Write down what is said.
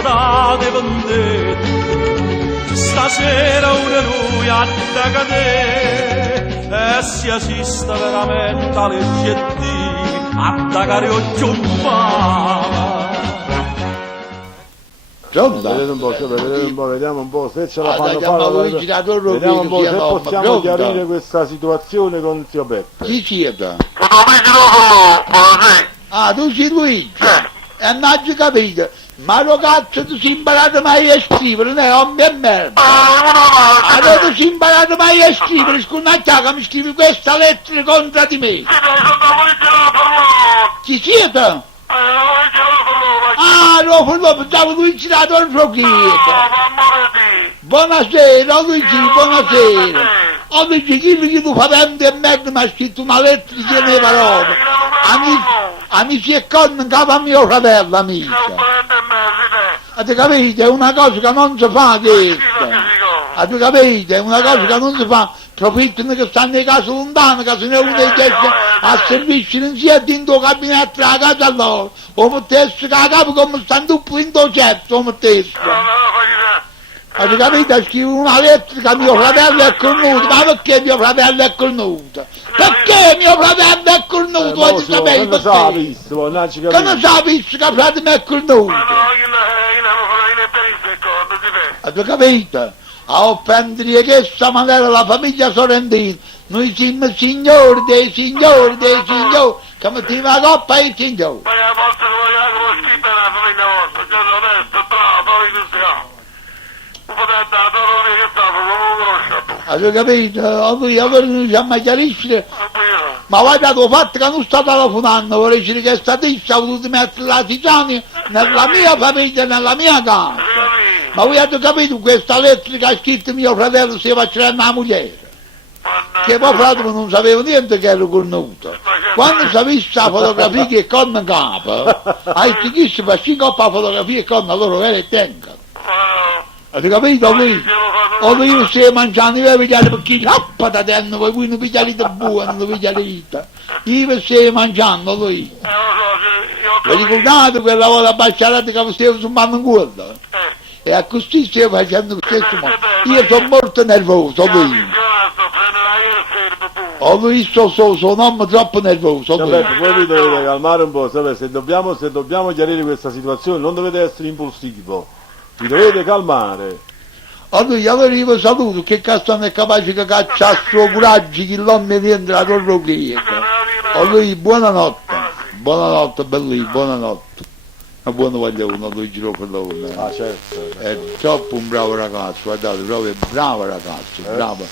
passate vendette, stasera una lui a da cadere, e si assista veramente alle gettine, a da cari occhio Vedete un po', vediamo un po' se ce la fanno fare. Vediamo un po' se possiamo chiarire questa situazione con zio Beppe. Chi siete? Sono il microfono, buonasera. Ah, tu sei Luigi? E non hai capito. Ma lo cazzo tu sei imparato mai a scrivere, non è merda. Allora tu sei imparato mai a scrivere, scusa che mi scrivi questa lettera contro di me. Chi siete? Ah, no, pensavo Luigi da Don Rocchieto. Buonasera, Luigi, buonasera. Oh, Luigi, dimmi che tu facendo e merda mi ha scritto una lettera di le parole. Amici e con capo a mio fratello, amici. Avete capito? È una cosa che non si fa questa. Avete capito? È una cosa che non si fa. Profittano che stanno in casa lontano, che se ne uno di esce a servizio insieme dentro il gabinetto della casa loro. O mettesse che a capo come stanno tutti in docetto, o mettesse. Avete capito? Scrivo una lettera che mio fratello è cornuto. Ma perché mio fratello è cornuto? Perché mio fratello è cornuto? Voglio sapere perché. Che non sa visto che fratello è cornuto? Avete capito? A offendere questa maniera la famiglia Sorrentino. Noi siamo signori dei signori, che mettiamo la coppa ai signori. Avete capito? Allora noi siamo a chiarissime. Ma guarda, ho fatto che non sto telefonando, vorrei dire che statistica ha voluto mettere la Titania nella mia famiglia, nella mia casa. Ma voi avete capito questa lettera che ha scritto mio fratello se faceva una moglie? Che mio fratello non sapeva niente che ero cornuto. Quando si è vista la fotografia che con capo, hai chiesto per 5 fotografie con loro vere e tenga. Avete capito lui? O lui si è mangiando, io pigliare perché lappa da tenno, voi non pigliare da buona, non pigliare vita. Io si è mangiando lui. Vi ricordate quella volta baciarata che stavo zoomando in guarda? E a così stiamo facendo lo stesso modo. Io sono molto nervoso, lui. Ho visto sono troppo nervoso. Voi vi dovete calmare un po', se dobbiamo chiarire questa situazione non dovete essere impulsivo, vi dovete calmare. Allora io vi saluto, che cazzo è capace che caccia a suo coraggio che l'uomo viene la loro chiesa. Allora buonanotte belli, buonanotte. Ma buona voglia uno, lui giro per lavoro. Ah certo. È troppo un bravo ragazzo, guardate, proprio bravo ragazzo, bravo.